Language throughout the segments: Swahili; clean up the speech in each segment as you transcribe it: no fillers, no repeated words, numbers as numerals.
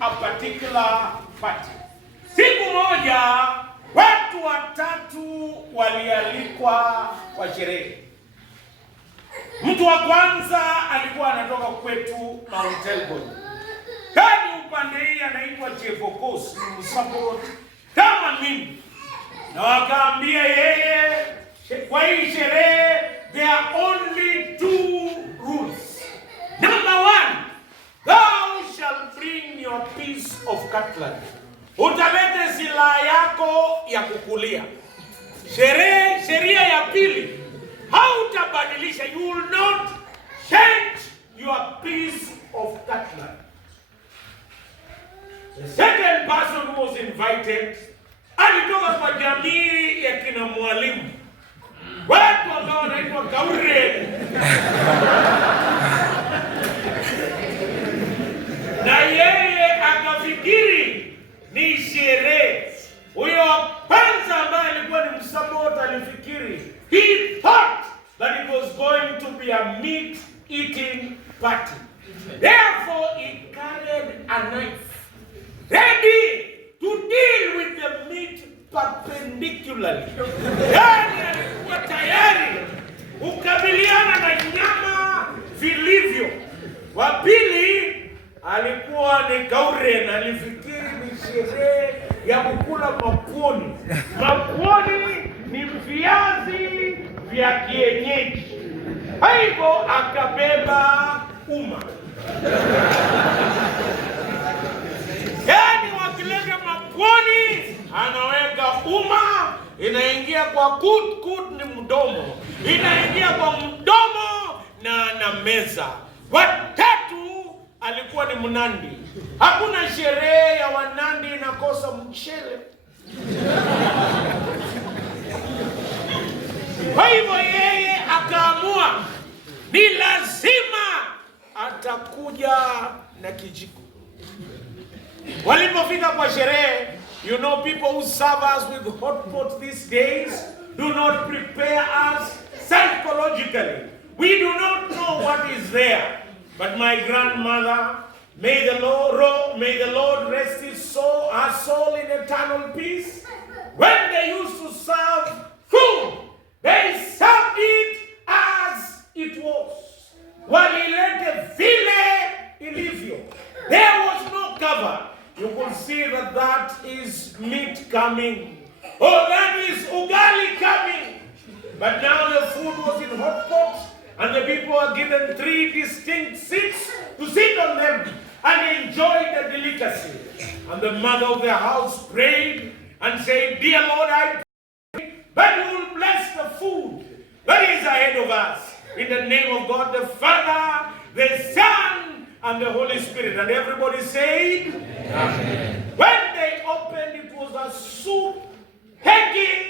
a particular party. Siku moja watu watatu walialikwa kwa sherehe. Mtu wa kwanza alikuwa anatoka kwetu Mount Elgon. Kadi upande hii anaitwa Jefokos, ni support kama mimi. Na wakaambia yeye, kwa hii sherehe there are only 2 rules. Number 1, thou shall bring your piece of cutlery. Utalete silaha yako ya kukulia. Sheria ya pili, hautabadilisha, you will not change your piece of cutlery. The second person who was invited alitoka kwa jamii ya kina mwalimu, watu ambao wanaitwa kaure. Na yeye akafikiri ni sherehe. Huyo kwanza ambaye alikuwa ni msapota alifikiri, he thought that it was going to be a meat eating party. Therefore he carried a knife ready to deal with the meat perpendicularly. Yani alikuwa tayari kukabiliana na nyama vilivyo. Wa pili alikuwa ni kaure na alifikiri ni sherehe ya kukula mapwoni. Mapwoni ni viazi vya kienyeji. Hivyo akabeba uma. Yani wakileta mapwoni, anaweka uma, inaingia kwa kut ni mdomo, inaingia kwa mdomo na meza. Watatu alikuwa ni mnandi. Hakuna sherehe ya wanandi inakosa mchele. Kwa hivyo yeye akaamua ni lazima atakuja na kijiko. Walipofika kwa sherehe, you know, people who serve us with hot pot these days do not prepare us psychologically. We do not know what is there. But my grandmother, may the Lord rest her soul in eternal peace. When they used to serve food, they served it as it was. Walilete vile ilivyo. There was no cover. You could see that is meat coming. Oh, that is ugali coming. But now the food was in hot pots, and the people are given 3 distinct seats to sit on them and enjoy the delicacy. And the mother of the house prayed and said, "Dear Lord, I pray that you will bless the food that is ahead of us. In the name of God the Father, the Son, and the Holy Spirit." And everybody said, Amen. When they opened, it was a soup-taking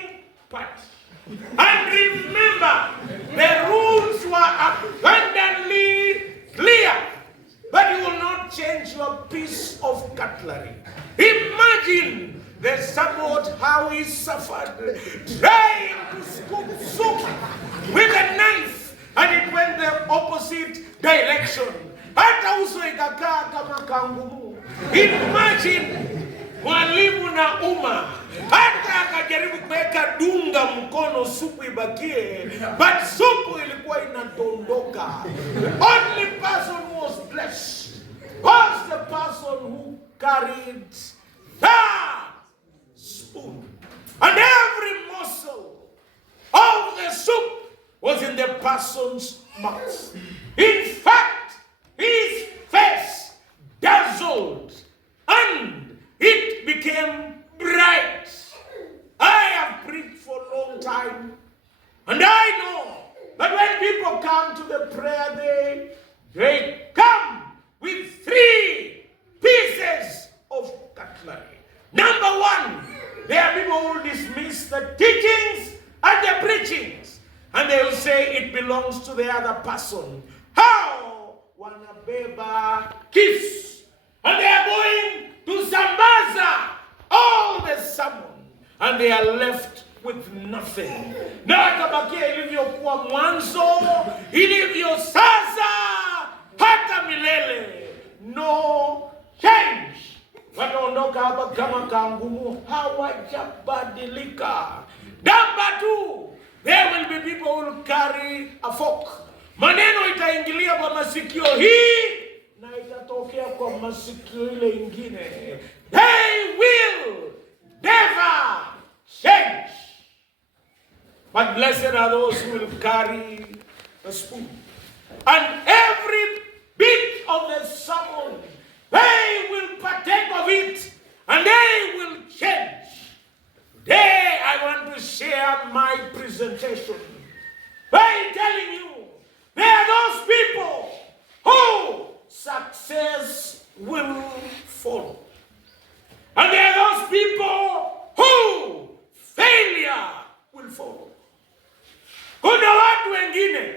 pot. And remember, the rules were abundantly clear. But you will not change your piece of cutlery. Imagine the support how he suffered, trying to scoop soup with a knife, and it went the opposite direction. Hata uso ikakaa kama kangumu. Imagine mwalimu na uma, hata akajaribu kuweka dunga mkono supu ibakie, but supu ilikuwa inadondoka. Only person who was blessed was the person who carried the spoon. And every morsel of the soup was in the person's mouth. In fact, his face dazzled and it became bright. I have preached for a long time, and I know that when people come to the prayer, they come with 3 pieces of cutlery. Number 1, there are people who will dismiss the teachings and the preachings, and they will say it belongs to the other person. How? Wanabeba kiss, and they are going to sambaza all the sermon, and they are left with nothing. Na atabakia ilivyokuwa mwanzo, ilivyo sasa, hata milele. No change. wataondoka hapa kama kangumu, hawajabadilika. Number 2, there will be people who will carry a fork. Maneno itaingilia kwa masikio hii na itatokea kwa masikio ile ingine. They will never change. But blessed are those who will carry a spoon. And every bit of the sermon, they will partake of it and they will change. Today I want to share my presentation by telling you there are those people who success will follow. And there are those people who failure will follow. Kuna watu wengine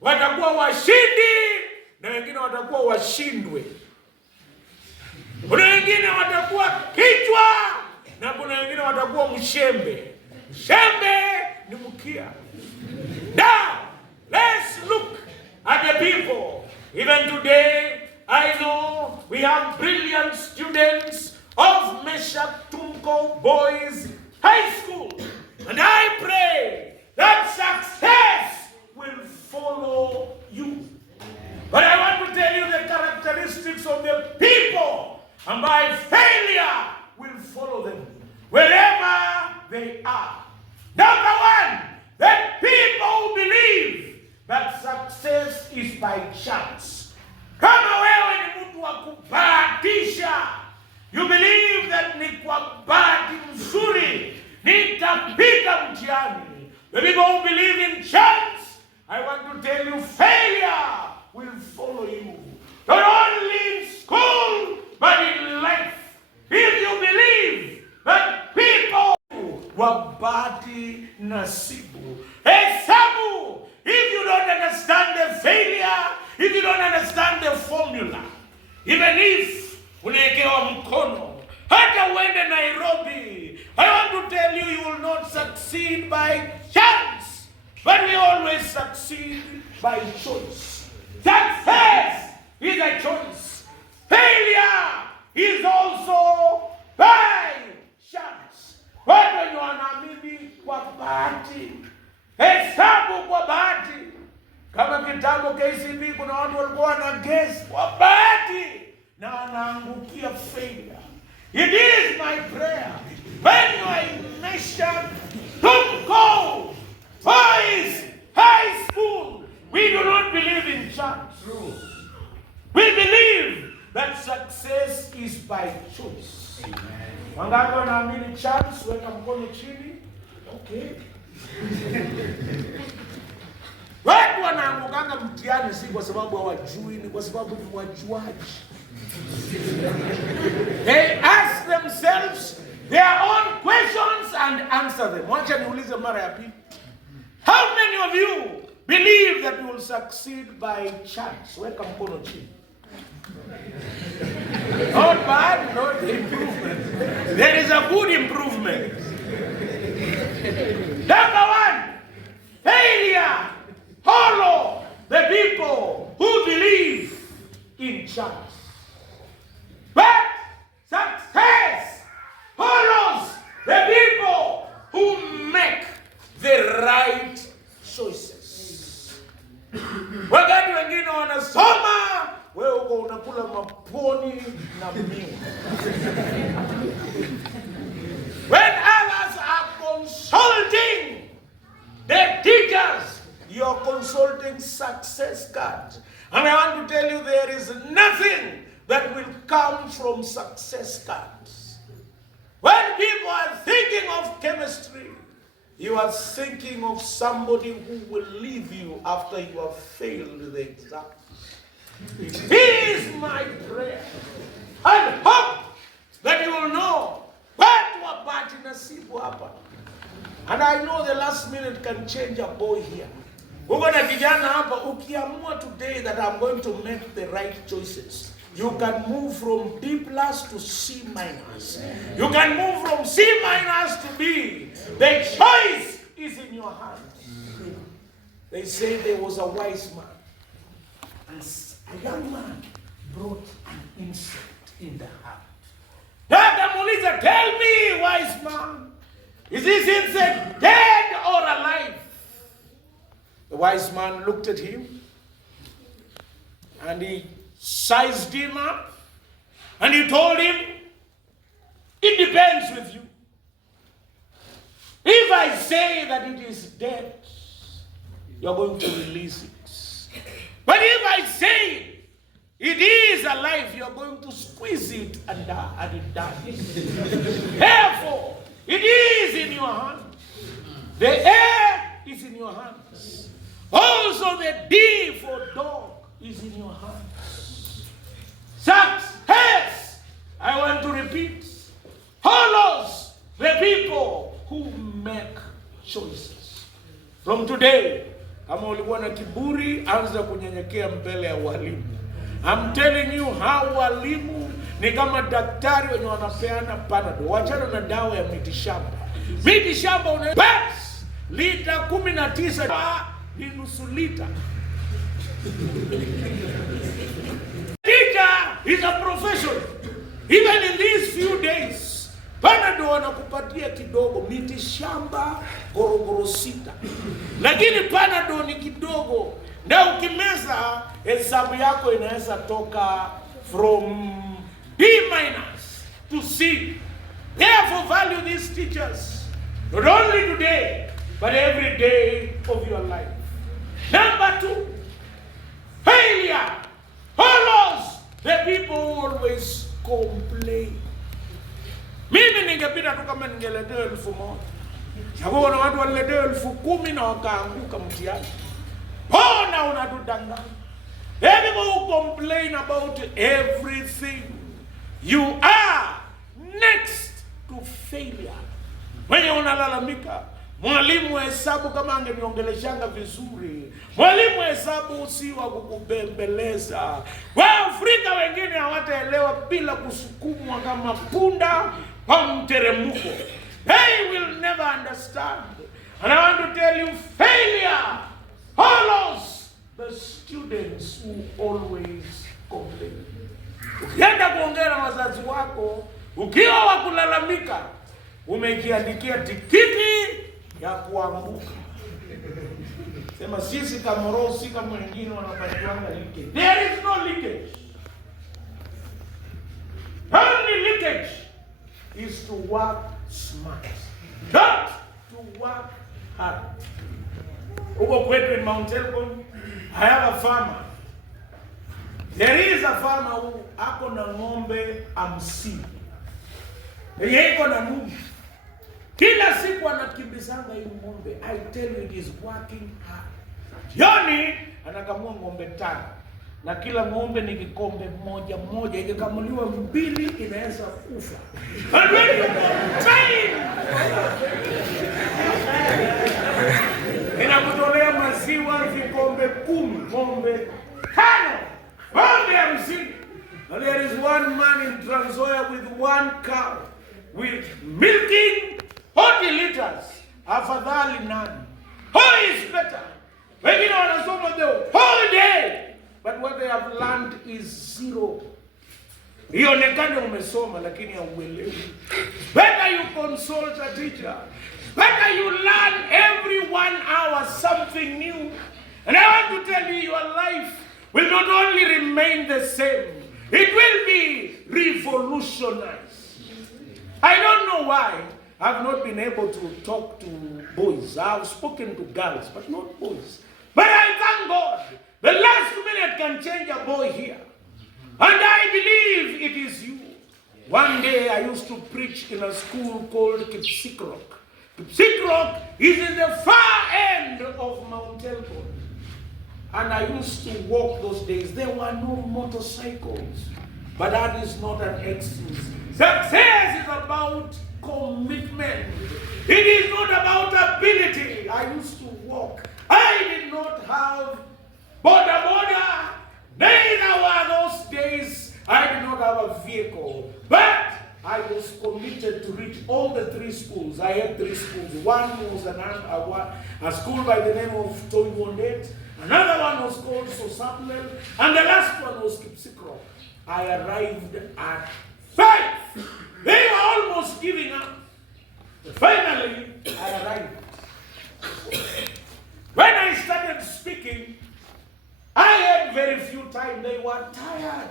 watakuwa washindi na wengine watakuwa washindwe. Kuna wengine watakuwa kichwa na kuna wengine watakuwa mshembe. Mshembe ni mkia. Now, let's look at the people. Even today, I know we have brilliant students of Meshach Tumko Boys High School. And I pray that success will follow you. But I want to tell you the characteristics of the people, and by failure will follow them wherever they are. Number 1, the people who believe that success is by chance. Kama wewe ni mtu wa kubahatisha, you believe that ni kwa bahati nzuri nitapita mtihani. The people who believe in chance, I want to tell you, failure will follow you. Not only in school, but in life. If you believe that people wabati nasibu, hesabu, if you don't understand the failure, if you don't understand the formula, even if unaekewa mkono, hata uende Nairobi, I want to tell you, you will not succeed by chance, but we always succeed by choice. Success is a choice. Failure is also by chance. Watu wenye wanaamini kwa bahati, hesabu kwa bahati. Kama kitambo KCB kuna watu walikuwa wana guess kwa bahati na wanaangukia failure. It is my prayer, when you are in Meshach Tumko Boys High School, we do not believe in chance. We believe that success is by choice. Wangapi wanaamini chance? Weka mkono chini. Okay. Watu wanaangukanga mtihani si kwa sababu hawajui, ni kwa sababu ni wajuaji. They ask themselves their own questions and answer them. Wacha niulize mara ya pili. How many of you believe that you will succeed by chance? Weka mkono chini. Not bad, not improvement. There is a good improvement. Number 1, failure follow the people who believe in chance. But success follows the people who make the right choices. Wakati wengine wanasoma, wewe uko unakula maponi na miwa. When others are consulting the teachers, you're consulting success cards. And I want to tell you, there is nothing that will come from success cards. When people are thinking of chemistry, you are thinking of somebody who will leave you after you have failed the exam. It is my prayer and hope that you will know what wabati nasibu hapa. And I know the last minute can change a boy here. Uko na kijana hapa, ukiamua today that I'm going to make the right choices, you can move from D+ to C-. You can move from C- to B. The choice is in your hands. They say there was a wise man, and a young man brought an insect in the heart. Akamuuliza, tell me, wise man, is this insect dead or alive? The wise man looked at him and he sized him up and he told him, it depends with you. If I say that it is dead, you're going to release it. But if I say it is alive, you're going to squeeze it and it dies. Therefore, it is in your hands. The air is in your hands. Also the D for dog is in your hands. Success, I want to repeat, follows the people who make choices. From today, kama ulikuwa na kiburi, anza kunyenyekea mbele ya walimu. I'm telling you, how walimu ni kama daktari wenye wanapeana Panadol. Wachana na dawa ya mitishamba. Mitishamba unapata lita 19 ni nusu lita. Teacher is a profession. Even in these few days, Panadol wanakupatia kidogo, mitishamba gorogoro 6. Lakini Panadol ni kidogo. Na ukimeza hesabu yako inaweza toka from B- to C. Therefore value these teachers, not only today, but every day of your life. Number 2, failure follows the people who always complain. Mimi ningepita tu kama ningeletewa 1,000. Sababu na watu waliletewa 10,000 na wakaanguka mtihani. Bona unatudanganya. People who complain about everything, you are next to failure. When unalalamika, mwalimu wa hesabu kama angeniongeleshanga vizuri, mwalimu wa hesabu si wa kukubembeleza. Waafrika wengine hawataelewa bila kusukumwa kama punda kwa mteremko. They will never understand. And I want to tell you, failure follows the students who always complain. Ukienda kuongea na wazazi wako, ukiwa wa kulalamika, umejiandikia tikiti ya kuanguka. Sema sisi kama roho, si kama wengine wanapatiwanga leakage. There is no leakage. Only leakage is to work smart, not to work hard. Uko kwetu in Mount Elgon, I have a farmer. There is a farmer who ako na ng'ombe 50. Yeye iko na Mungu. Kila siku anakimbizanga hii ng'ombe. I tell you, it is working hard. Jioni anakamua ng'ombe 5. Na kila ng'ombe ni kikombe moja. Ikikamuliwa 2 inaweza kufa. And when you train, inakutolea maziwa vikombe 10, ng'ombe 5, ng'ombe 50. And there is one man in Trans Nzoia with 1 cow, with milking 40 liters. Afadhali nani? Who is better? Wengine wanasoma the whole day, but what they have learned is 0. Ionekane umesoma lakini hauelewi. Better you consult a teacher. Better you learn every 1 hour something new. And I want to tell you, your life will not only remain the same, it will be revolutionized. I don't know why I've not been able to talk to boys. I've spoken to girls, but not boys. But I thank God, the last minute can change a boy here. And I believe it is you. One day I used to preach in a school called Kipsikrok. Kipsikrok is in the far end of Mount Elgon. And I used to walk those days. There were no motorcycles. But that is not an excuse. Success is about commitment. It is not about ability. I used to walk. I did not have boda. Neither were those days I did not have a vehicle. But I was committed to reach all the 3 schools. I had 3 schools. One was a school by the name of Toywondet. Another one was called Sosapnel. And the last one was Kipsikrok. I arrived at 5. They were almost giving up. Finally, I arrived. When I started speaking, I had very few time. They were tired.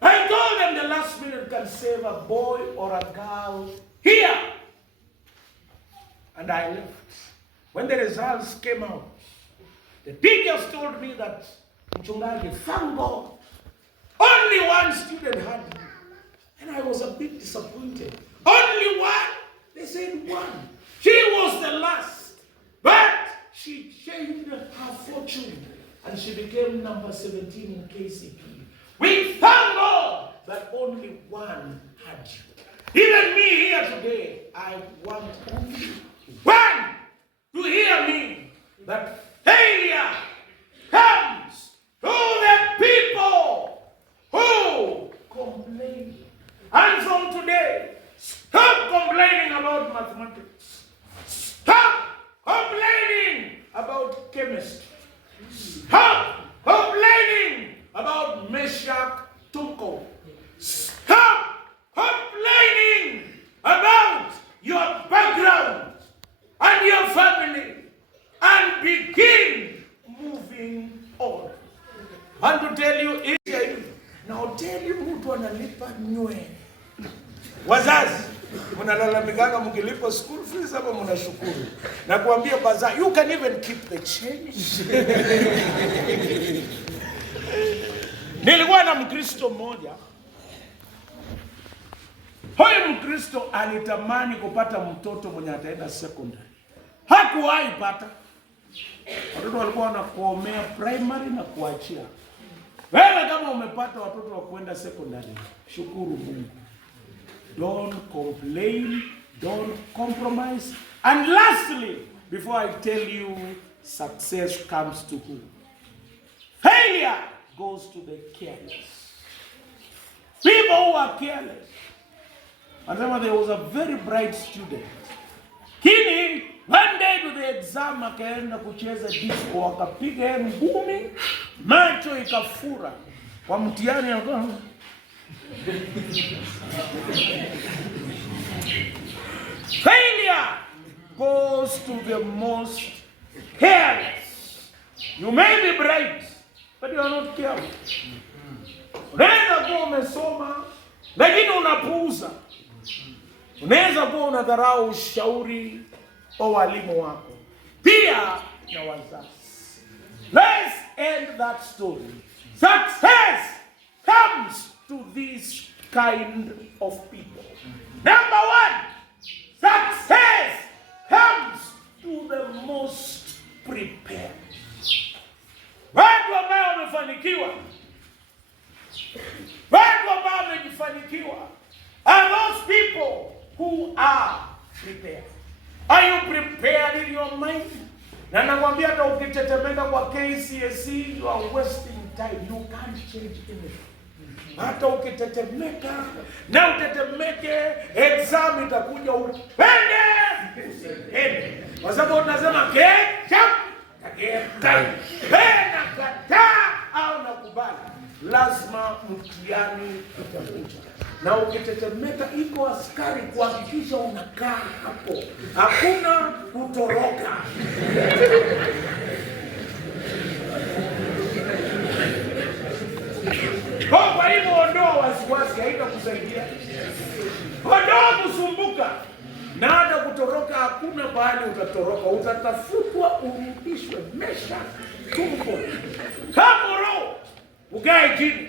I told them the last minute can save a boy or a girl here. And I left. When the results came out, the teachers told me that, Mchungaji, thank God, only one student had me. And I was a bit disappointed. Only one? They said one. She was the last. But she changed her fortune. And she became number 17 in KCP. We thank God that only one had you. Even me here today, I want only one to hear me that failure comes to the people who complain. And from today, stop complaining about mathematics. Stop complaining about chemistry. Stop complaining about Meshach Tuko. Stop complaining about your background and your family and begin moving on. I want to tell you, now tell you mtu analipa nywe. Wazazi, mnalalamikana mkilipa school fees ama mnashukuru? Na kuambia baza, you can even keep the change. Nilikuwa na Mkristo mmoja. Huyu Mkristo alitamani kupata mtoto mwenye ataenda secondary. Hakuwahi pata. Watoto walikuwa wanakuomea primary na kuachia. Wewe kama umepata watoto wa kwenda secondary, shukuru Mungu. Don't complain, don't compromise. And lastly, before I tell you, success comes to who? Failure goes to the careless. People who are careless. I remember there was a very bright student. Kini, one day to the exam, akaenda kucheza disco, akapiga ngumi, macho ikafura. Kwa mtihani akawa failure goes to the most careless. You may be bright, but you are not careful. Unaweza kuwa umesoma, lakini unapuuza. Unaweza kuwa unadharau ushauri wa walimu wako. Pia na wazazi. Let's end that story. Success comes to this kind of people. Number one, success comes to the most prepared. Watu ambao wamefanikiwa, watu ambao wamejifanikiwa are those people who are prepared. Are you prepared in your mind? Na nakwambia hata ukitetemeka kwa KCSE, you are wasting time. You can't change anything. Hata ukitetemeka na utetemeke, exam itakuja upende. Kwa sababu unasema ketchup, ketchup. Pena kataa au nakubali. Lazima mtihani utakuja. Na ukitetemeka iko askari kuhakikisha unakaa hapo. Hakuna kutoroka. Kwa hivyo ondoa wasiwasi, haitakusaidia. Ondoa kusumbuka. Na hata kutoroka hakuna bahali utatoroka. Utatafutwa urudishwe Meshach Tuko. Kama roho ukae chini.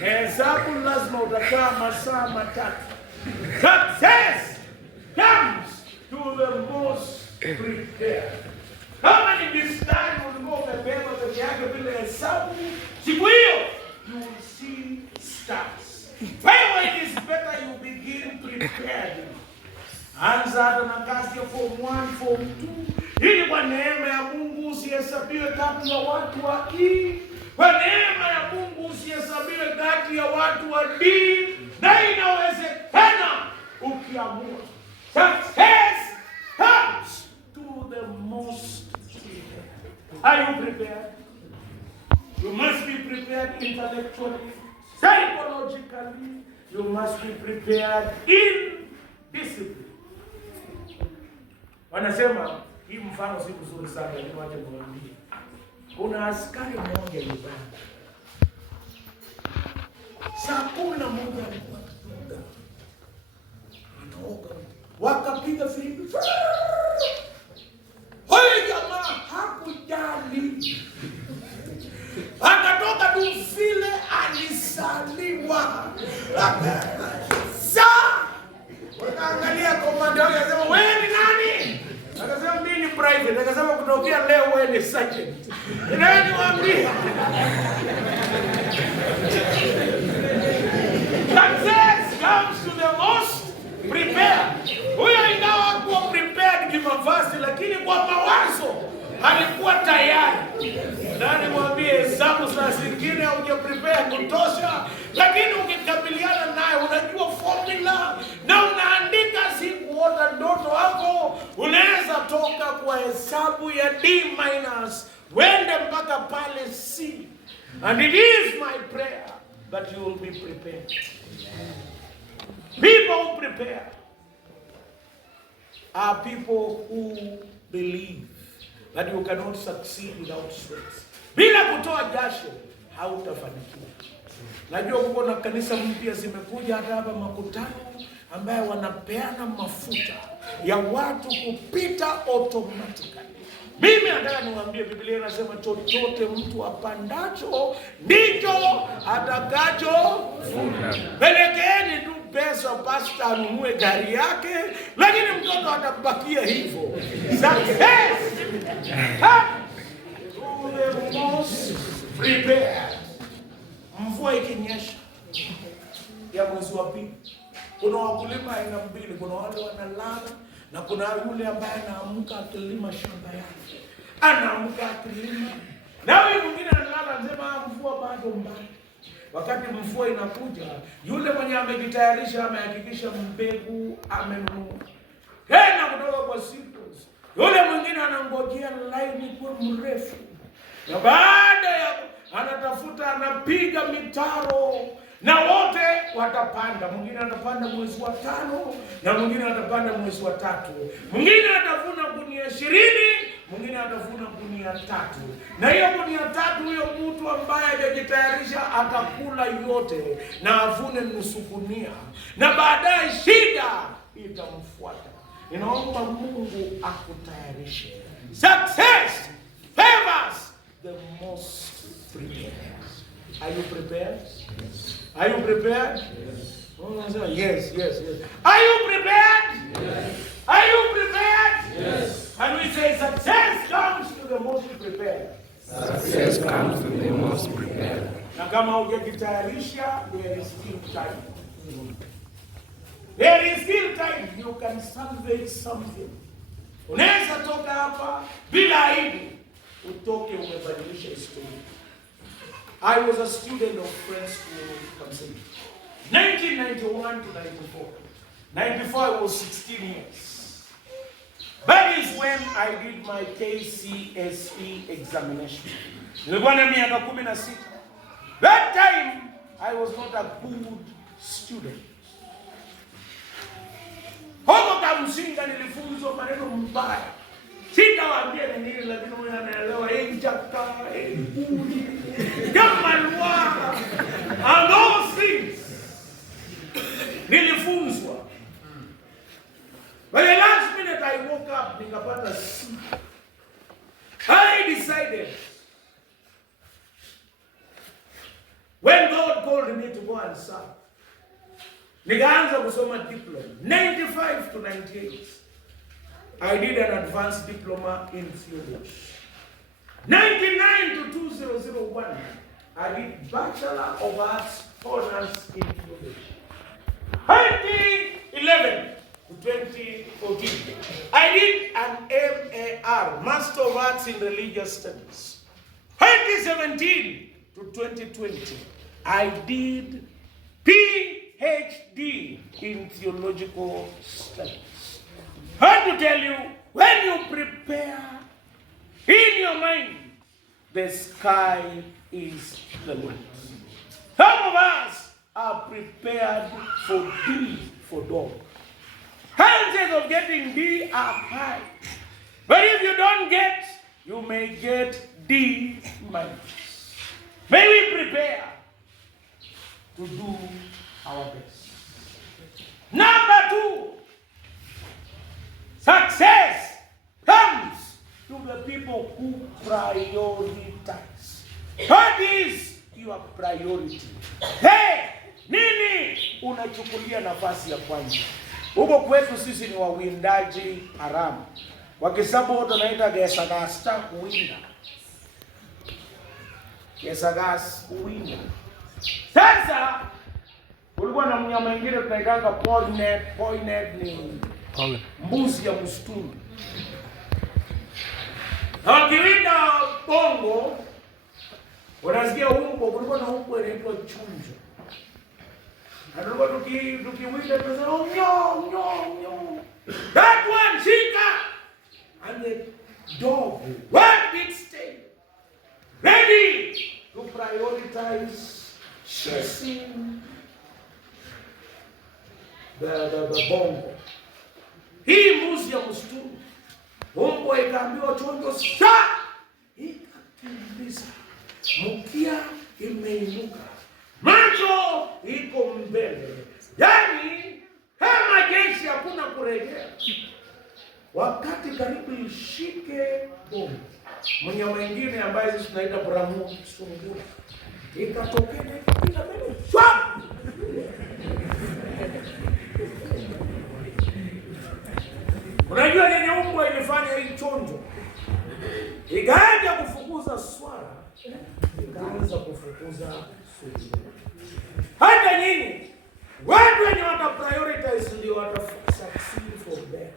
Hesabu lazima utakaa masaa matatu. Success comes to the most prepared. Kama ni bistani ulikuwa umebeba peke yake bila hesabu, siku hiyo you will see stars. Why it is better you begin prepared. Anza hata na kazi ya form 1, form 2. Ili kwa neema ya Mungu usihesabiwe kati ya watu wa E. Kwa neema ya Mungu usihesabiwe kati ya watu wa D. Na inawezekana ukiamua. Success comes to the most prepared. Are you prepared? You must be prepared intellectually, psychologically, You must be prepared in discipline. Wanasema hii mfano si mzuri sana, lakini wacha niwaambie. Kuna askari mmoja Uganda. Saa 11 alikuwa akitunga. Anaoga. Wakapiga filimbi. Huyu jamaa hakujali. Akatoka tu vile alisaliwa. Wakaangalia komanda wake akasema, "Wewe ni nani?" Akasema, "Mimi ni private." Akasema, "Kutokea leo wewe ni sergeant." Nani waambie? Success comes to the most prepared. Huyo ingawa kuwa prepared kimavazi, lakini kwa mawazo alikuwa tayari. Nani mwambie hesabu saa zingine hujaprepare kutosha, lakini ukikabiliana naye unajua formula na unaandika siku wote ndoto wako, unaweza toka kwa hesabu ya D- wende mpaka pale C. And it is my prayer that you will be prepared. People who prepare are people who believe that you cannot succeed without sweat. Bila kutoa jasho hautafanikiwa. Najua kuko na kanisa mpya zimekuja hapa makutano ambaye wanapeana mafuta ya watu kupita automatically. Mimi nataka niwaambie, Biblia inasema chochote mtu apandacho ndicho atakachovuna. Pelekeni tu pesa pastor anunue gari yake, lakini mtoto atabakia hivyo. Success! The most prepared. Mvua ikinyesha ya mwezi wa pili, kuna wakulima aina mbili. Kuna wale wanalala na kuna yule ambaye anaamka akilima shamba yake. Anaamka akilima. Na huyu mwingine analala anasema mvua bado mbaya. Wakati mvua inakuja, yule mwenye amejitayarisha amehakikisha mbegu amenunua. Tena kutoka kwa seedlings. Yule mwingine anangojea line kwa mrefu. Na baada ya anatafuta, anapiga mitaro na wote watapanda. Mwingine atapanda mwezi wa 5 na mwingine atapanda mwezi wa 3. Mwingine atavuna gunia 20, mwingine atavuna gunia 3. Na hiyo gunia 3, huyo mtu ambaye hajajitayarisha atakula yote na avune nusu gunia. Na baadaye shida itamfuata. Ninaomba Mungu akutayarishe. Success favors the most prepared. Are you prepared? Yes. Are you prepared? Yes. Oh, yes, yes, yes. Are you prepared? Yes. Are you prepared? Yes. And we say success comes to the most prepared. Success comes to the most prepared. Na kama hujajitayarisha, there is still time. There is still time. You can salvage something. Unaweza toka hapa bila aibu, utoke umebadilisha historia. I was a student of French school counseling. 1991 to 94. 94 I was 16 years. That is when I did my KCSE examination. Nilikuwa na miaka 16. That time I was not a good student. Huko kamsinga nilifunzwa maneno mbaya. Sitawaambia ni nini, lakini wewe anaelewa. Enjaka, enguli, jamalwa, and those things nilifunzwa. But the last minute I woke up, nikapata C. I decided, when God called me to go and serve, nikaanza kusoma diploma. 95 to 98. I did an advanced diploma in theology. 99 to 2001, I did Bachelor of Arts honors in theology. 2011 to 2014, I did an MAR, Master of Arts in Religious Studies. 2017 to 2020, I did PhD in Theological Studies. I have to tell you, when you prepare in your mind, the sky is the limit. Some of us are prepared for D for dog. Chances of getting D are high. But if you don't get, you may get D minus. May we prepare to do our best. Number 2, success comes to the people who prioritize. What is your priority? Hey, nini unachukulia nafasi ya kwanza? Huko kwetu sisi ni wawindaji haramu. Wakisabu wote wanaita gesagasta kuwinda. Gesagas kuwinda. Sasa kulikuwa na mnyama mwingine tunaitanga poinet. Poinet ni mbuzi ya msituni. Na wakiwinda bongo, unasikia umbo, kulikuwa na umbo inaitwa chunjo. Na tulikuwa tukiwinda tunasema nyo. That one shika. And the dog, one big stay, ready to prioritize chasing the bongo. Hii mbuzi ya msituni, bongo ikaambiwa chonjo sa, ikakimbiza, mkia imeinuka, macho iko mbele. Yani kama jeshi hakuna kurejea. Wakati karibu ishike bongo, mnyama mwingine ambaye sisi tunaita bramu sungura, ikatokea ikapiga mbele. Unajua nini umbwa ilifanya hii chonjo? Ikaanza kufukuza swara, ikaanza kufukuza sungura. Hata nyinyi watu wenye wata prioritize ndio wata succeed for them.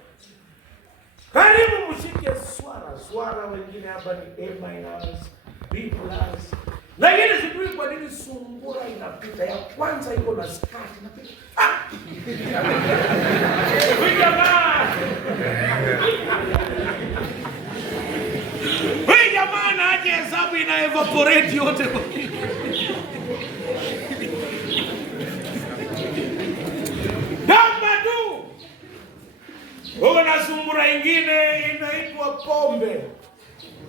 Karibu mshike swara. Swara wengine hapa ni A-, B+. Lakini sijui kwa nini sungura inapita. Ya kwanza iko na skati inapita. Wewe jamaa na aje hesabu ina evaporate yote kwa kitu. Namba 2. Kuna sungura ingine inaitwa pombe.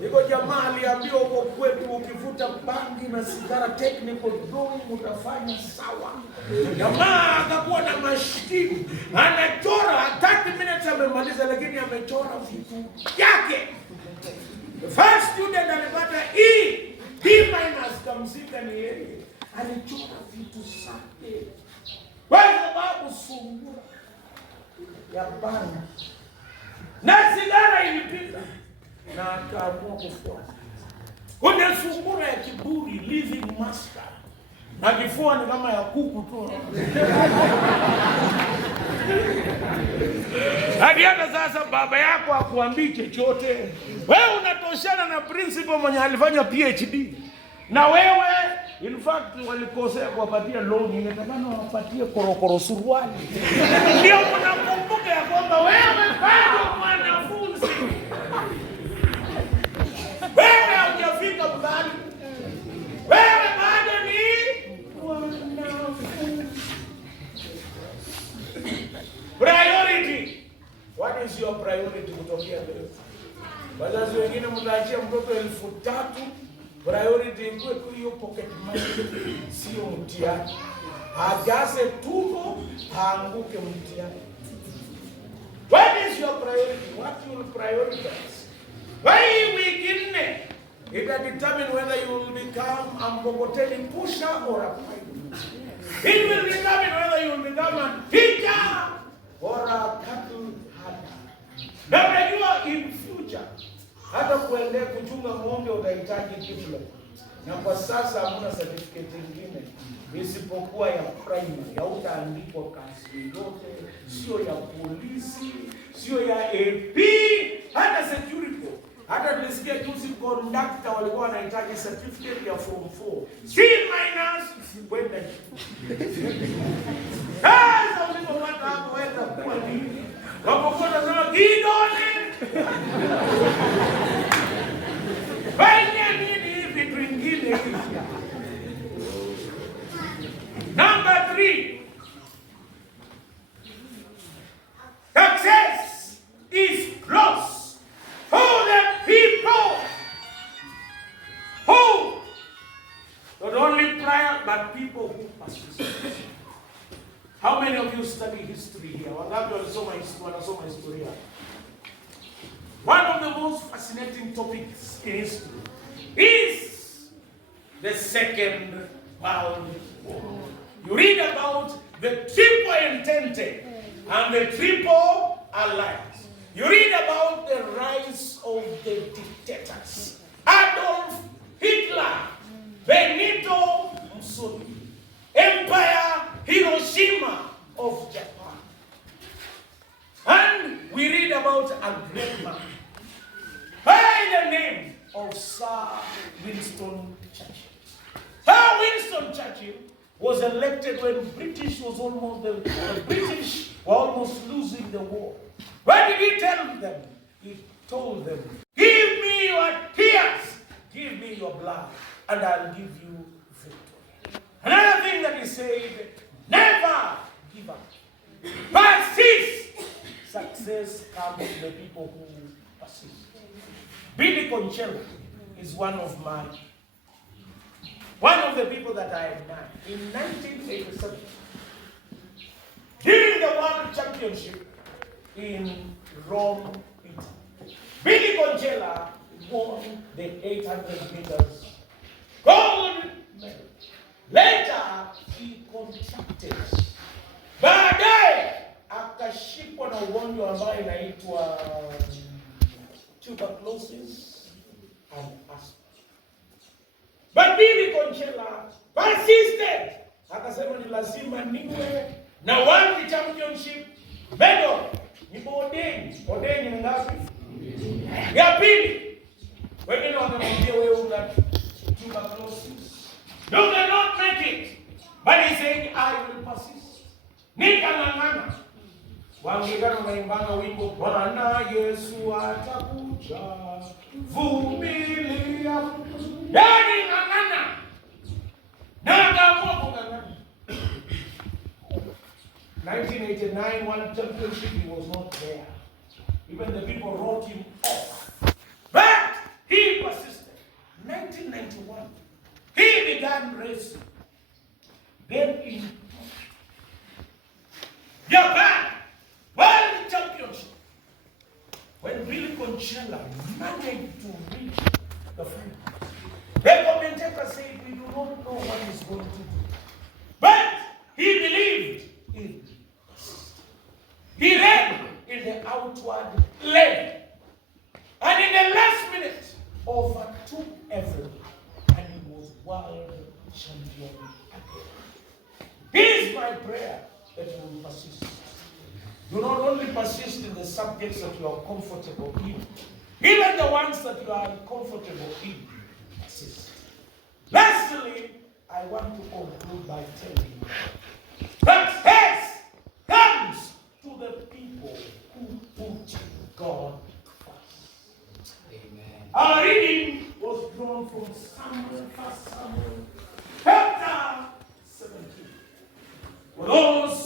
Niko jamaa aliambiwa huko kwetu ukivuta bangi na sigara technical drawing utafanya sawa. Jamaa akakuwa na mashtimu, anachora 30 minutes amemaliza, lakini amechora vitu yake. The first student alipata E, D- kamzika ni yeye. Alichora vitu zake. Kwa sababu sungura ya bangi na sigara ilipita na akaamua kufuata. Kuna sungura ya kiburi, living master. Na kifua ni kama ya kuku tu. Hata sasa baba yako akuambii chochote. Wewe unatoshana na principal mwenye alifanya PhD. Na wewe in fact walikosea kuwapatia loan, ingetakana wapatie korokoro suruali. Ndio mnakumbuka ya kwamba wewe bado mwanafunzi. Wewe hujafika mbali. Wewe bado ni mwanafunzi. Priority. What is your priority kutokea leo? Wazazi wengine mtaachia mtoto 3,000. Priority kwetu hiyo pocket money, sio mtihani. Ajaze tubo, haanguke mtihani. What is your priority? What you will prioritize? Why wengine? It will determine whether you will become a mkokoteni pusher or a pilot. It will determine whether you will become a teacher or a cattle herder. Na unajua in future, hata kuendelea kuchunga ng'ombe utahitaji diploma. Na kwa sasa hamna certificate nyingine isipokuwa ya primary. Hautaandikwa kazi yote, sio ya polisi, sio ya AP, hata security. Hata tulisikia juzi conductor walikuwa wanahitaji certificate ya form 4. C- kwenda. Sasa ulipopata hapo wenda kuwa nini? Wapokuwa nasema kidole. Fanya nini vitu vingine hivi? Namba history here. Wanasoma historia. One of the most fascinating topics in history is the Second World War. You read about the Triple Entente and the Triple Alliance. You read about the rise of the dictators. Adolf Hitler, Benito Mussolini, Empire Hiroshima of Japan. And we read about a great man by the name of Sir Winston Churchill. Sir Winston Churchill was elected when the British were almost losing the war. What did he tell them? He told them, give me your tears, give me your blood, and I'll give you victory. Another thing that he said, never give up. Persist. Success comes to the people who persist. Billy Conchelo is one of the people that I admire. In 1987, during the World Championship in Rome, Italy, Billy Conchelo won the 800 meters gold medal. Later, he contracted. Baadaye akashikwa na ugonjwa ambao inaitwa tuberculosis and asthma. But Billy Conchelo persisted. Akasema ni lazima niwe na World Championship medal. Ni Odeni. Odeni ni ngapi? Ya pili. Wengine wanamwambia wewe una tuberculosis. You cannot make it. But he said, I will persist. Nikang'ang'ana. Wangekana waimbanga wimbo, Bwana Yesu atakuja, vumilia. Yani ng'ang'ana. Na akaamua kung'ang'ana. 1989 World Championship, he was not there. Even the people wrote him off. But he persisted. 1991, he began racing. Then in Japan, World Championship, when Billy Conchelo managed to reach the final, the commentator said, we do not know what he's going to do. But he believed in persistence. He ran in the outward lane. And in the last minute, overtook everyone. And he was world champion again. Here's my prayer that you will persist. Do not only persist in the subjects that you are comfortable in, even the ones that you are uncomfortable in, persist. Lastly, I want to conclude by telling you, success comes to the people who put God first. Amen. Our reading was drawn from Samuel, 1 Samuel, chapter 17. For those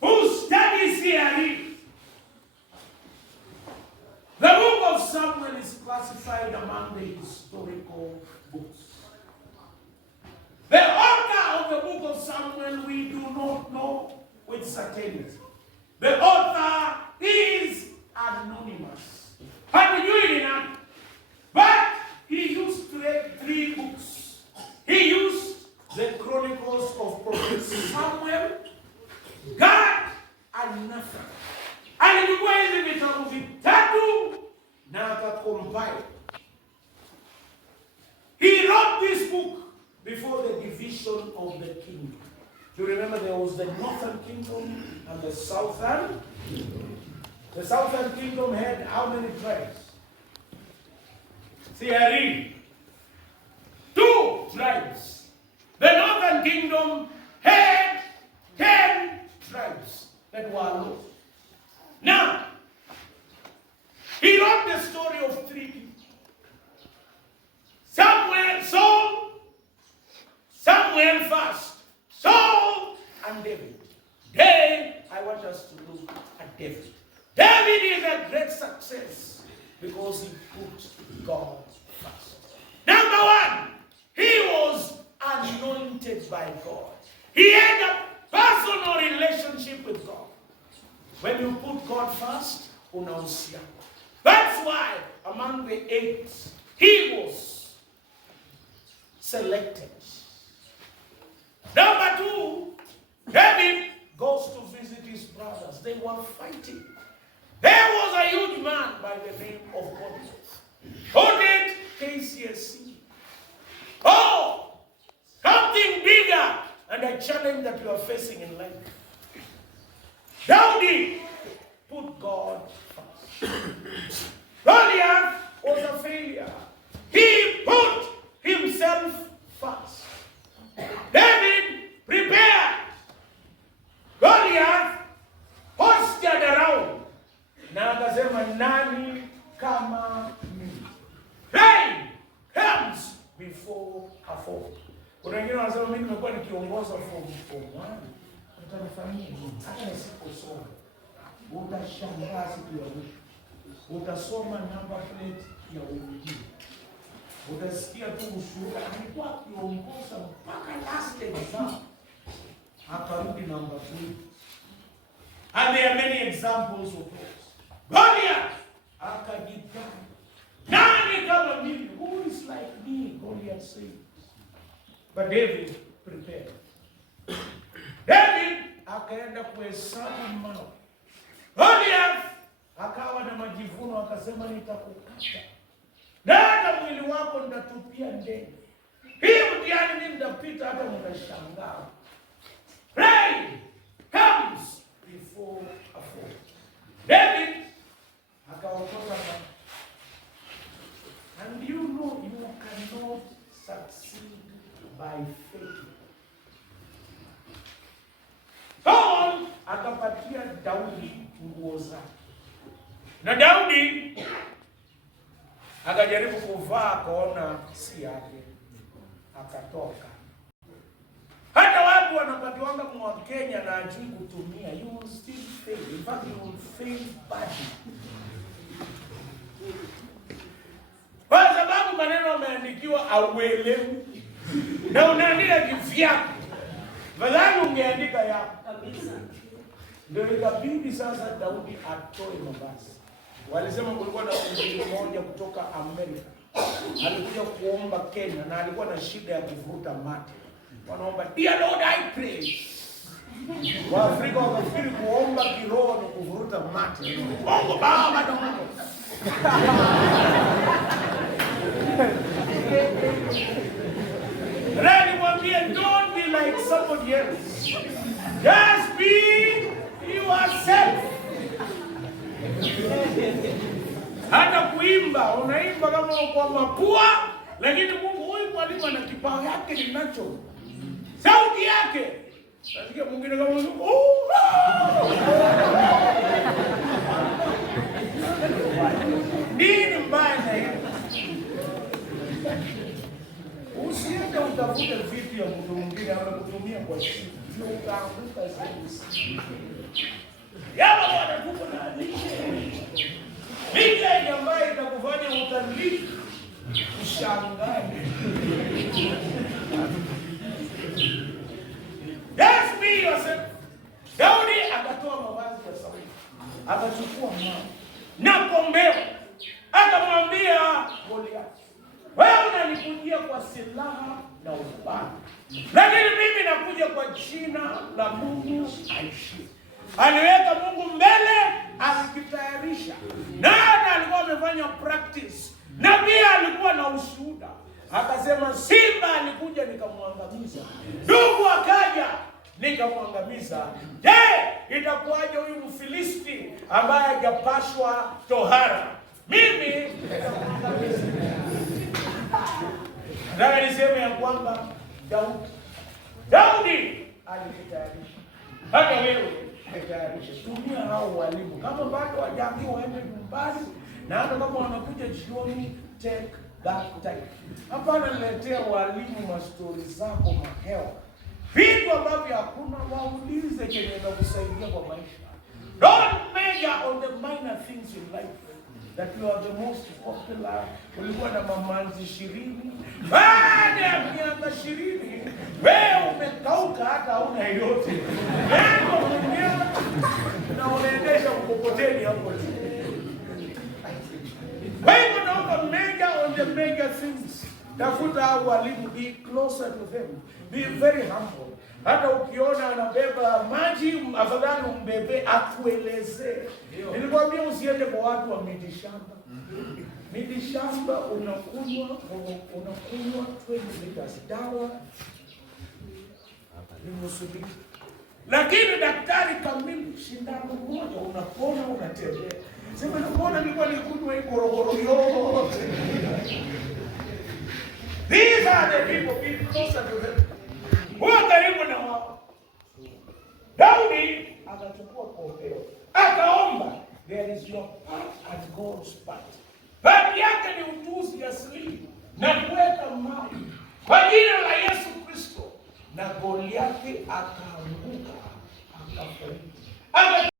who study CRE, the book of Samuel is classified among the historical books. The author of the book of Samuel, we do not know with certainty. The author is anonymous. And we knew it enough. But he used to have 3 books. He used the Chronicles of Prophet Samuel, Gad, and Nathan. And ilikuwa hizi vitabu vitatu na akacompile. He wrote this book before the division of the kingdom. You remember there was the northern kingdom and the southern kingdom. The southern kingdom had how many tribes? See, I read. 2 tribes. The northern kingdom had 10 tribes that were lost. Now, he wrote the story of 3 people. Samuel first, Saul and David. Today, I want us to look at David. David is a great success because he put God first. Number 1, he was anointed by God. He had a personal relationship with God. When you put God first, unahusiana. That's why among the 8, he was selected. Number 2, David goes to visit his brothers. They were fighting. There was a huge man by the name of Goliath who did KCSE. Oh, something bigger and a challenge that you are facing in life. David put God first. Goliath was a failure. He put himself first. David prepared. Goliath posted around. Na akasema nani kama mimi. Hey, comes before a fall. Kuna wengine wanasema mimi nimekuwa nikiongoza form 1. Utanifanyia nini? Hata nisiposoma. Utashangaa siku ya mwisho. Utasoma number plate ya uinjili. Utasikia tu ushuhuda alikuwa akiongoza mpaka last exam. Akarudi number 3. And there are many examples of this. Goliath akajitana. Nani kama mimi? Who is like me? Goliath said. But David prepared. David akaenda kuhesabu mawe. Goliath akawa na majivuno akasema nitakukata. Na hata mwili wako nitatupia ndege. Hii mtihani mimi nitapita hata mtashangaa. Pride comes before a fall. David akaokota. And you know you cannot succeed by faith. Saul akapatia Daudi nguo zake. Na Daudi akajaribu kuvaa akaona si yake. Akatoka. Hata watu wanapatiwanga kwa Kenya na ajui kutumia, you will still fail. In fact, you will fail badly. Kwa sababu maneno yameandikiwa auelewi. Na unaandika kivyako. Badala ungeandika yako kabisa. Ndio ikabidi sasa Daudi atoe mavazi. Walisema kulikuwa na mtu mmoja kutoka Amerika. Alikuja kuomba Kenya na alikuwa na shida ya kuvuta mate. Wanaomba, dear Lord, I pray. Waafrika wakafikiri kuomba kiroho ni kuvuruta mate. Mungu Baba na Mungu. Rani mwambie, don't be like somebody else. Just be yourself. Hata kuimba, unaimba kama kwa mapua, lakini Mungu huyu mwalimu ana kipawa yake ninacho. Sauti yake. Nasikia mwingine kama nini mbaya na hiyo? Usiende utafute vitu ya mtu mwingine anakutumia kwa simu. Ndio utaanguka zaidi. Yaba wanakupa na lishe. Lishe ambayo itakufanya utalii. Ushangae. Just be yourself. Daudi akatoa mavazi ya Sauli. Akachukua mawe na kombeo. Akamwambia Goliath, wewe unanikujia kwa silaha na upanga, lakini mimi nakuja kwa jina la Mungu aishi. Aliweka Mungu mbele, alikitayarisha. Na hata alikuwa amefanya practice. Na pia alikuwa na ushuhuda. Akasema simba alikuja nikamwangamiza. Ndugu akaja nikamwangamiza. Je, itakuwaje huyu Mfilisti ambaye hajapashwa tohara? Mimi nataka niseme ya kwamba Daudi alikitayarisha. Hata wewe jitayarishe. Tumia hao walimu. Kama bado hawajamii waende nyumbani, na hata kama wanakuja jioni, take that time. Hapana niletea walimu mastori zako mahewa. Vitu ambavyo hakuna, waulize kenye na kusaidia kwa maisha. Don't major on the minor things in life. that you are the most popular. Ulikuwa na mamanzi 20. Baada ya miaka 20, wewe umekauka hata hauna yote. Wewe mwenyewe na unaendesha mkokoteni hapo. Wewe unaomba mega on the mega things. Tafuta hao walimu, be closer to them. Be very humble. Hata ukiona anabeba maji, afadhali umbebe akuelezee. Nilikwambia usiende kwa watu wa mitishamba. Mitishamba unakunywa 20 liters dawa ni musubiri. Lakini daktari kamili, shindano moja unapona, unatembea. Sema naona nilikuwa nikunywa hii korokoro yote. These are the people, be closer to them. Huwa karibu na wao. Daudi akachukua kopeo, akaomba, there is your part at God's part. Hali yake ni ujuzi asili na kuweka maji kwa jina la Yesu Kristo, na Goliathi akaanguka, akafariki.